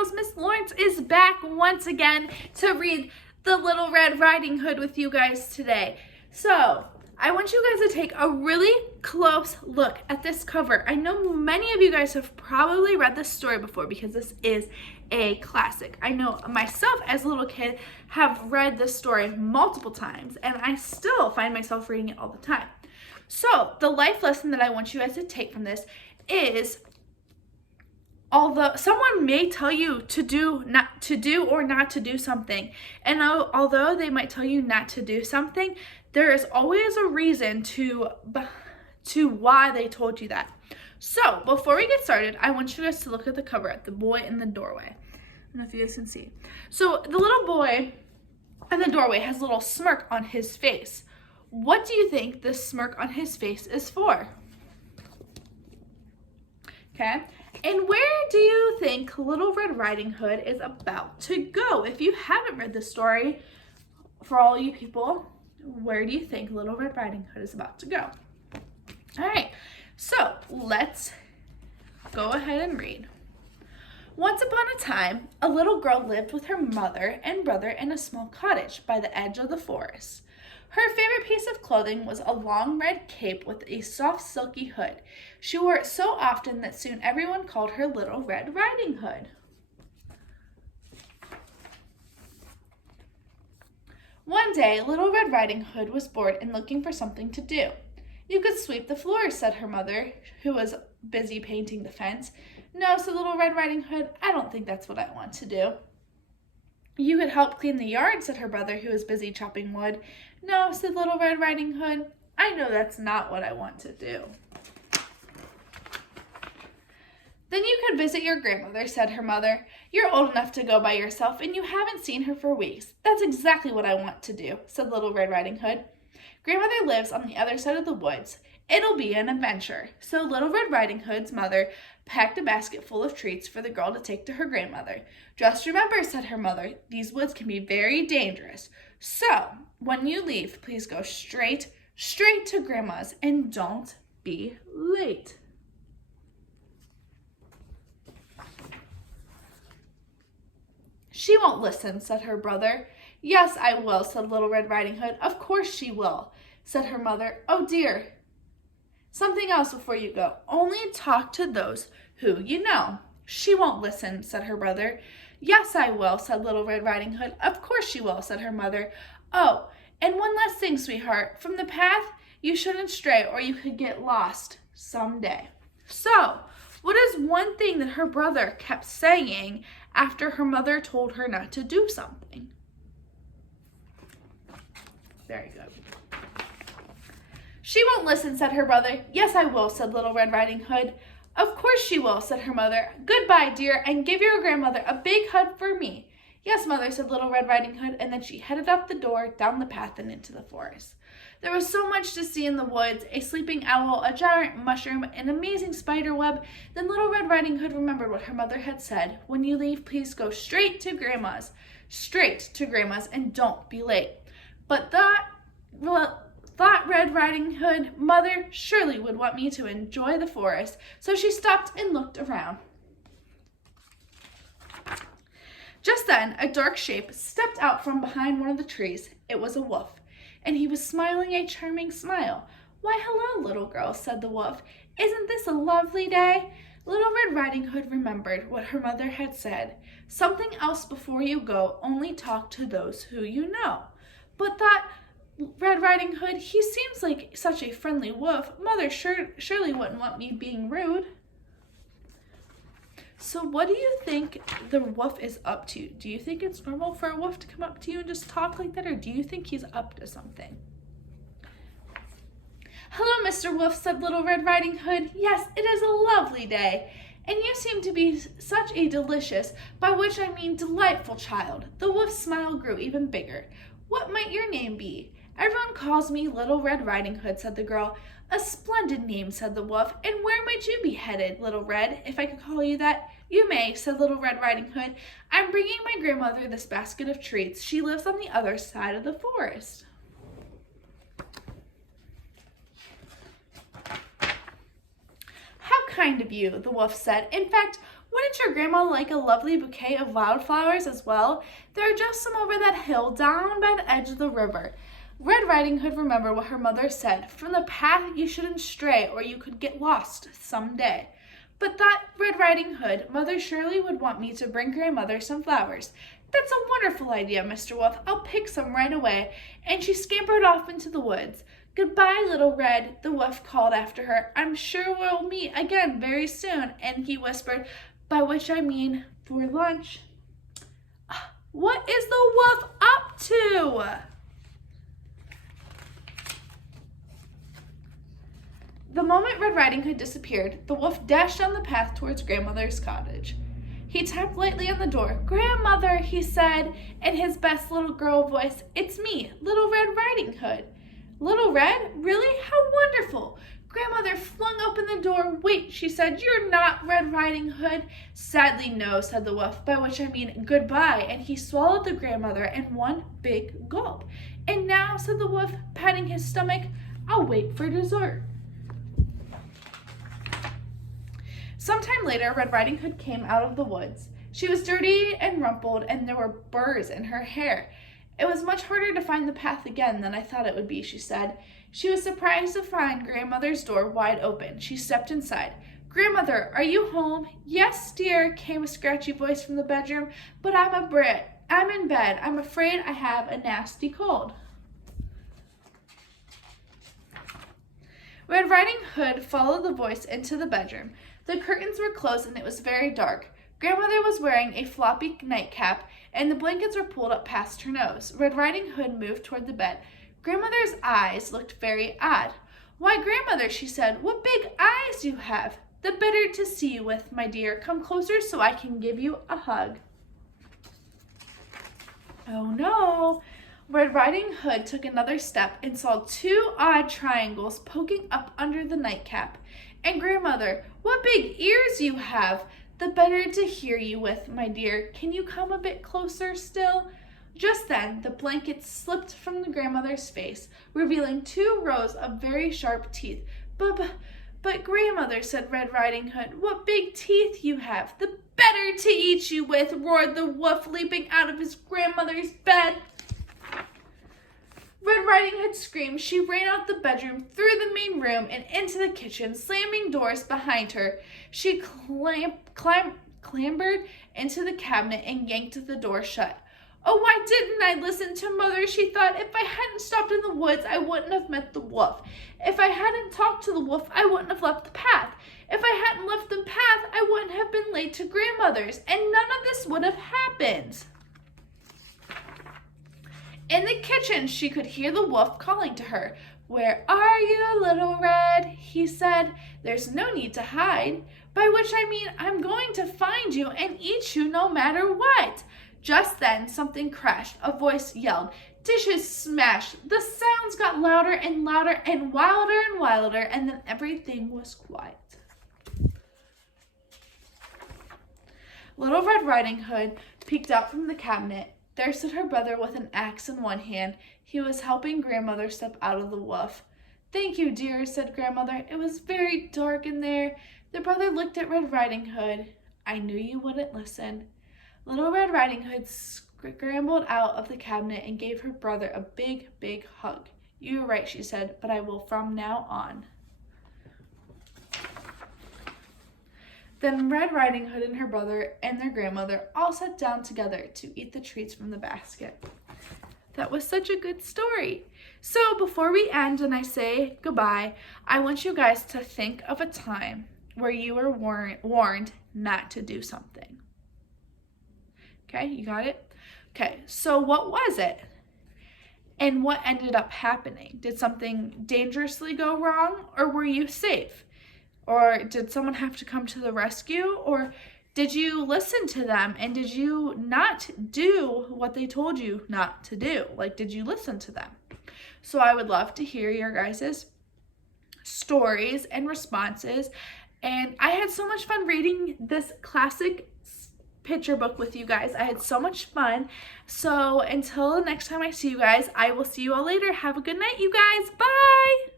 girls, Miss Lawrence is back once again to read the Little Red Riding Hood with you guys today. So, I want you guys to take a really close look at this cover. I know many of you guys have probably read this story before because this is a classic. I know myself as a little kid have read this story multiple times, and I still find myself reading it all the time. So, the life lesson that I want you guys to take from this is, although someone may tell you to do, not to do, or not to do something, and although they might tell you not to do something, there is always a reason to why they told you that. So, before we get started, I want you guys to look at the cover at the boy in the doorway. I don't know if you guys can see. So, the little boy in the doorway has a little smirk on his face. What do you think this smirk on his face is for? Okay. And where do you think Little Red Riding Hood is about to go? If you haven't read the story, for all you people, where do you think Little Red Riding Hood is about to go? All right, so let's go ahead and read. Once upon a time, a little girl lived with her mother and brother in a small cottage by the edge of the forest. Her favorite piece of clothing was a long red cape with a soft silky hood. She wore it so often that soon everyone called her Little Red Riding Hood. One day, Little Red Riding Hood was bored and looking for something to do. You could sweep the floors, said her mother, who was busy painting the fence. No, said Little Red Riding Hood, I don't think that's what I want to do. You could help clean the yard, said her brother, who was busy chopping wood. No, said Little Red Riding Hood, I know that's not what I want to do. Then you could visit your grandmother, said her mother. You're old enough to go by yourself, and you haven't seen her for weeks. That's exactly what I want to do, said Little Red Riding Hood. Grandmother lives on the other side of the woods. It'll be an adventure. So Little Red Riding Hood's mother packed a basket full of treats for the girl to take to her grandmother. Just remember, said her mother, these woods can be very dangerous. So, when you leave, please go straight to Grandma's, and don't be late. She won't listen, said her brother. Yes, I will, said Little Red Riding Hood. Of course she will, said her mother. Oh dear. Something else before you go. Only talk to those who you know. She won't listen, said her brother. Yes, I will, said Little Red Riding Hood. Of course she will, said her mother. Oh, and one last thing, sweetheart. From the path, you shouldn't stray, or you could get lost someday. So, what is one thing that her brother kept saying after her mother told her not to do something? Very good. She won't listen, said her brother. Yes, I will, said Little Red Riding Hood. Of course she will, said her mother. Goodbye, dear, and give your grandmother a big hug for me. Yes, mother, said Little Red Riding Hood, and then she headed out the door, down the path, and into the forest. There was so much to see in the woods, a sleeping owl, a giant mushroom, an amazing spider web. Then Little Red Riding Hood remembered what her mother had said. When you leave, please go straight to Grandma's, and don't be late. But thought Red Riding Hood, Mother surely would want me to enjoy the forest, so she stopped and looked around. Just then, a dark shape stepped out from behind one of the trees. It was a wolf, and he was smiling a charming smile. Why, hello, little girl, said the wolf. Isn't this a lovely day? Little Red Riding Hood remembered what her mother had said. Something else before you go, only talk to those who you know. But thought Red Riding Hood, he seems like such a friendly wolf. Mother surely wouldn't want me being rude. So what do you think the wolf is up to? Do you think it's normal for a wolf to come up to you and just talk like that, or do you think he's up to something? Hello, Mr. Wolf, said Little Red Riding Hood. Yes, it is a lovely day, and you seem to be such a delicious, by which I mean delightful child. The wolf's smile grew even bigger. What might your name be? Everyone calls me Little Red Riding Hood, said the girl. A splendid name, said the wolf. And where might you be headed, Little Red, if I could call you that? You may, said Little Red Riding Hood. I'm bringing my grandmother this basket of treats. She lives on the other side of the forest. How kind of you, the wolf said. In fact, Wouldn't your grandma like a lovely bouquet of wildflowers as well? There are just some over that hill down by the edge of the river. Red Riding Hood remembered what her mother said. From the path you shouldn't stray, or you could get lost someday. But thought Red Riding Hood, Mother surely would want me to bring grandmother some flowers. That's a wonderful idea, Mr. Wolf. I'll pick some right away. And she scampered off into the woods. Goodbye, Little Red, the wolf called after her. I'm sure we'll meet again very soon. And he whispered, by which I mean for lunch. What is the wolf up to? The moment Red Riding Hood disappeared, the wolf dashed down the path towards grandmother's cottage. He tapped lightly on the door. Grandmother, he said in his best little girl voice, it's me, Little Red Riding Hood. Little Red? Really? How wonderful. Grandmother flung open the door. Wait, she said, you're not Red Riding Hood. Sadly, no, said the wolf, by which I mean goodbye, and he swallowed the grandmother in one big gulp. And now, said the wolf, patting his stomach, I'll wait for dessert. Sometime later, Red Riding Hood came out of the woods. She was dirty and rumpled, and there were burrs in her hair. It was much harder to find the path again than I thought it would be, she said. She was surprised to find grandmother's door wide open. She stepped inside. Grandmother, are you home? Yes, dear, came a scratchy voice from the bedroom, but I'm in bed. I'm afraid I have a nasty cold. Red Riding Hood followed the voice into the bedroom. The curtains were closed and it was very dark. Grandmother was wearing a floppy nightcap and the blankets were pulled up past her nose. Red Riding Hood moved toward the bed. Grandmother's eyes looked very odd. Why, Grandmother, she said, what big eyes you have. The better to see you with, my dear. Come closer so I can give you a hug. Oh no. Red Riding Hood took another step and saw two odd triangles poking up under the nightcap. And Grandmother, what big ears you have! The better to hear you with, my dear. Can you come a bit closer still? Just then, the blanket slipped from the grandmother's face, revealing two rows of very sharp teeth. But Grandmother, said Red Riding Hood, what big teeth you have! The better to eat you with, roared the wolf, leaping out of his grandmother's bed. Red Riding Hood screamed. She ran out the bedroom, through the main room, and into the kitchen, slamming doors behind her. She clambered into the cabinet and yanked the door shut. Oh, why didn't I listen to Mother, she thought. If I hadn't stopped in the woods, I wouldn't have met the wolf. If I hadn't talked to the wolf, I wouldn't have left the path. If I hadn't left the path, I wouldn't have been late to grandmother's, and none of this would have happened. In the kitchen, she could hear the wolf calling to her. Where are you, Little Red? He said. There's no need to hide. By which I mean I'm going to find you and eat you no matter what. Just then, something crashed. A voice yelled. Dishes smashed. The sounds got louder and louder and wilder, and then everything was quiet. Little Red Riding Hood peeked out from the cabinet. There stood her brother with an axe in one hand. He was helping Grandmother step out of the wolf. Thank you, dear, said Grandmother. It was very dark in there. The brother looked at Red Riding Hood. I knew you wouldn't listen. Little Red Riding Hood scrambled out of the cabinet and gave her brother a big, big hug. You're right, she said, but I will from now on. Then Red Riding Hood and her brother and their grandmother all sat down together to eat the treats from the basket. That was such a good story. So before we end and I say goodbye, I want you guys to think of a time where you were warned not to do something. Okay, you got it? Okay, so what was it? And what ended up happening? Did something dangerously go wrong, or were you safe? Or did someone have to come to the rescue? Or did you listen to them and did you not do what they told you not to do? Like, did you listen to them? So I would love to hear your guys' stories and responses. And I had so much fun reading this classic picture book with you guys. I had so much fun. So until next time I see you guys, I will see you all later. Have a good night, you guys. Bye!